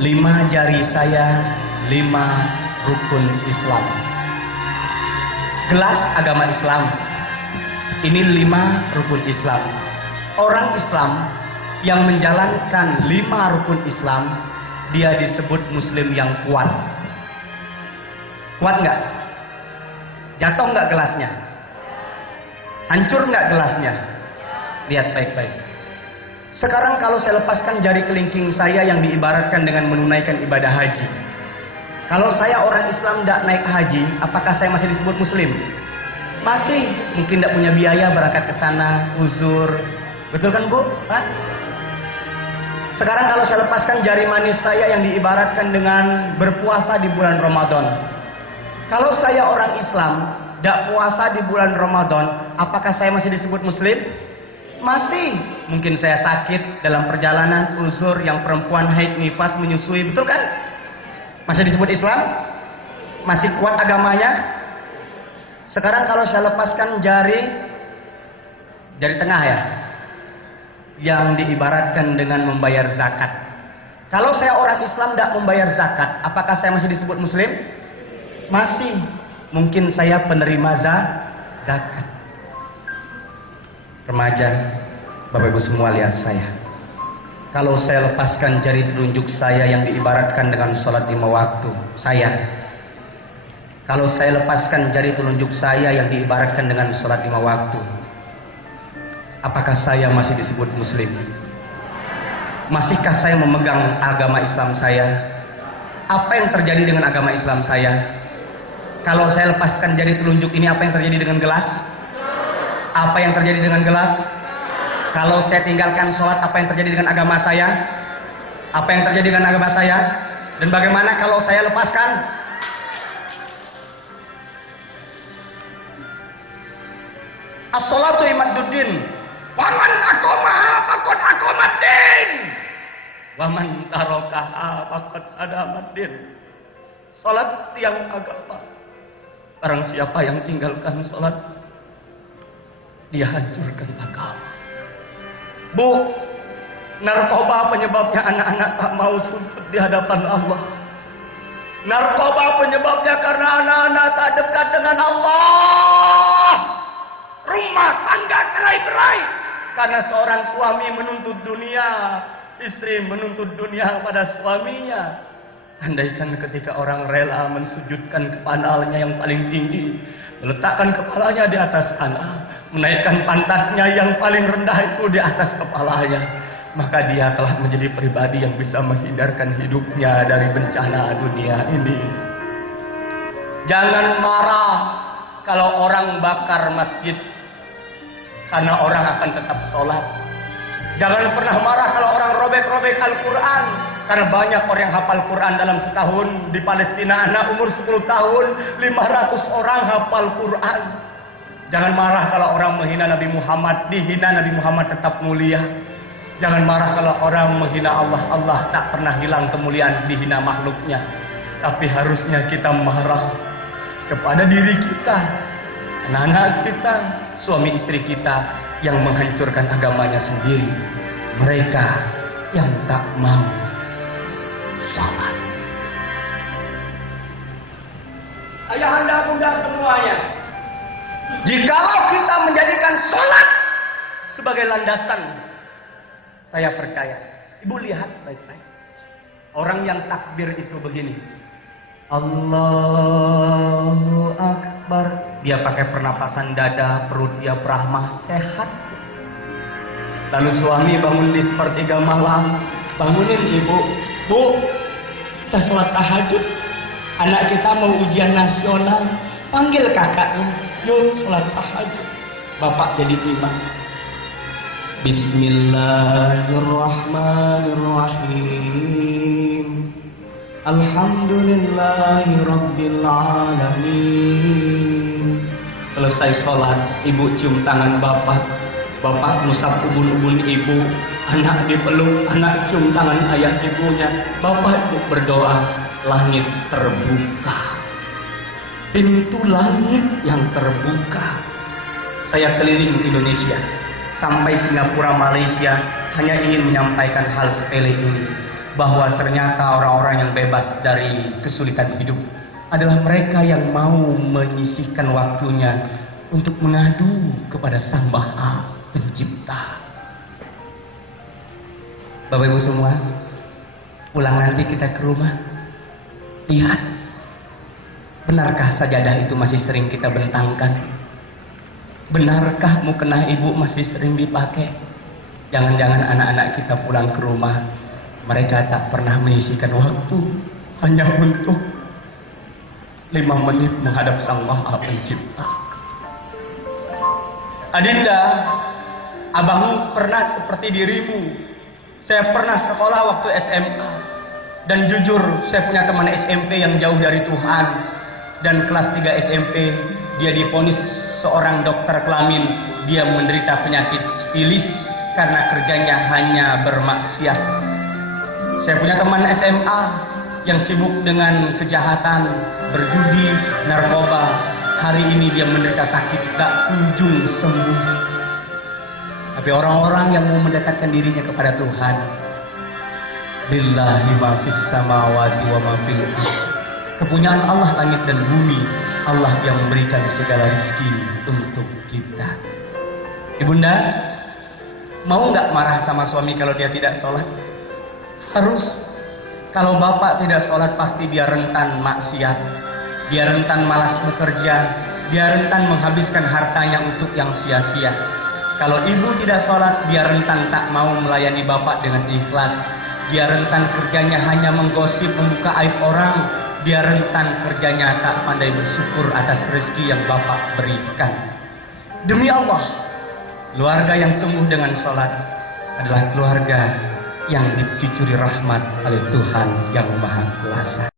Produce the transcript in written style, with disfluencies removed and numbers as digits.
5 jari saya, 5 rukun Islam. Gelas agama Islam. Ini 5 rukun Islam. Orang Islam yang menjalankan 5 rukun Islam, dia disebut muslim yang kuat. Kuat nggak? Jatuh nggak gelasnya? Hancur nggak gelasnya? Lihat baik-baik. Sekarang kalau saya lepaskan jari kelingking saya yang diibaratkan dengan menunaikan ibadah haji. Kalau saya orang Islam tidak naik haji, apakah saya masih disebut muslim? Masih. Mungkin tidak punya biaya berangkat ke sana, uzur. Betul kan Bu? Hah? Sekarang kalau saya lepaskan jari manis saya yang diibaratkan dengan berpuasa di bulan Ramadan. Kalau saya orang Islam, tidak puasa di bulan Ramadan, apakah saya masih disebut muslim? Masih. Mungkin saya sakit dalam perjalanan, uzur, yang perempuan haid, nifas, menyusui, betul kan? Masih disebut Islam? Masih kuat agamanya? Sekarang kalau saya lepaskan jari tengah ya, yang diibaratkan dengan membayar zakat. Kalau saya orang Islam tidak membayar zakat, apakah saya masih disebut muslim? Masih. Mungkin saya penerima zakat. Remaja, Bapak Ibu semua, lihat saya. Kalau saya lepaskan jari telunjuk saya yang diibaratkan dengan sholat 5 waktu, kalau saya lepaskan jari telunjuk saya yang diibaratkan dengan sholat 5 waktu, apakah saya masih disebut muslim? Masihkah saya memegang agama Islam saya? Apa yang terjadi dengan agama Islam saya? Kalau saya lepaskan jari telunjuk ini, apa yang terjadi dengan gelas? Apa yang terjadi dengan gelas? Kalau saya tinggalkan sholat, apa yang terjadi dengan agama saya? Apa yang terjadi dengan agama saya? Dan bagaimana kalau saya lepaskan? As-sholatu imaduddin. Waman aqomaha faqad aqomaddin. Waman tarokaha faqad adamaddin. Salat tiang agama. Barang siapa yang tinggalkan salat, dia hancurkan agama. Bu, narkoba penyebabnya anak-anak tak mau sujud di hadapan Allah. Narkoba penyebabnya karena anak-anak tak dekat dengan Allah. Rumah tangga cerai-berai karena seorang suami menuntut dunia, istri menuntut dunia pada suaminya. Andaikan ketika orang rela mensujudkan kepalanya yang paling tinggi, meletakkan kepalanya di atas tanah, menaikkan pantatnya yang paling rendah itu di atas kepalanya, maka dia telah menjadi pribadi yang bisa menghindarkan hidupnya dari bencana dunia ini. Jangan marah kalau orang bakar masjid, karena orang akan tetap sholat. Jangan pernah marah kalau orang robek-robek Al-Quran, karena banyak orang yang hafal Quran dalam setahun. Di Palestina anak umur 10 tahun 500 orang hafal Quran. Jangan marah kalau orang menghina Nabi Muhammad, dihina Nabi Muhammad tetap mulia. Jangan marah kalau orang menghina Allah, Allah tak pernah hilang kemuliaan dihina makhluknya. Tapi harusnya kita marah kepada diri kita, anak-anak kita, suami istri kita yang menghancurkan agamanya sendiri. Mereka yang tak mau salat. Ayahanda bunda semuanya, jikalau kita menjadikan salat sebagai landasan, saya percaya, ibu lihat baik-baik, orang yang takbir itu begini, Allahu Akbar, dia pakai pernapasan dada, perut dia prahma, sehat. Lalu suami bangun di sepertiga malam, bangunin ibu, Bu, kita sholat tahajud, anak kita mau ujian nasional, panggil kakaknya, yuk sholat tahajud. Bapak jadi imam. Bismillahirrahmanirrahim. Alhamdulillahirrabbilalamin. Selesai sholat, ibu cium tangan bapak, bapak ngusap ubun-ubun ibu, anak dipeluk, anak cium tangan ayah ibunya, bapak ibu berdoa, langit terbuka, pintu langit yang terbuka. Saya keliling Indonesia, sampai Singapura, Malaysia, hanya ingin menyampaikan hal sepele ini, bahwa ternyata orang-orang yang bebas dari kesulitan hidup adalah mereka yang mau menyisihkan waktunya untuk mengadu kepada Sang Maha Pencipta. Bapak Ibu semua, pulang nanti kita ke rumah, lihat, benarkah sajadah itu masih sering kita bentangkan? Benarkah mukena ibu masih sering dipakai? Jangan-jangan anak-anak kita pulang ke rumah, mereka tak pernah menyisihkan waktu hanya untuk 5 menit menghadap Sang Maha Pencipta. Adinda, abang pernah seperti dirimu. Saya pernah sekolah waktu SMA. Dan jujur, saya punya teman SMP yang jauh dari Tuhan. Dan kelas 3 SMP, dia divonis seorang dokter kelamin. Dia menderita penyakit sifilis karena kerjanya hanya bermaksiat. Saya punya teman SMA yang sibuk dengan kejahatan, berjudi, narkoba. Hari ini dia menderita sakit tak kunjung sembuh. Tapi orang-orang yang mau mendekatkan dirinya kepada Tuhan, lillahi ma fis samawati wa ma fil ardh. Kepunyaan Allah langit dan bumi, Allah yang memberikan segala rezeki untuk kita. Ibunda, mau nggak marah sama suami kalau dia tidak sholat? Harus. Kalau bapak tidak sholat pasti dia rentan maksiat, dia rentan malas bekerja, dia rentan menghabiskan hartanya untuk yang sia-sia. Kalau ibu tidak sholat, dia rentan tak mau melayani bapak dengan ikhlas. Dia rentan kerjanya hanya menggosip, membuka aib orang. Dia rentan kerjanya tak pandai bersyukur atas rezeki yang bapak berikan. Demi Allah, keluarga yang tumbuh dengan sholat adalah keluarga yang dicuri rahmat oleh Tuhan yang Maha Kuasa.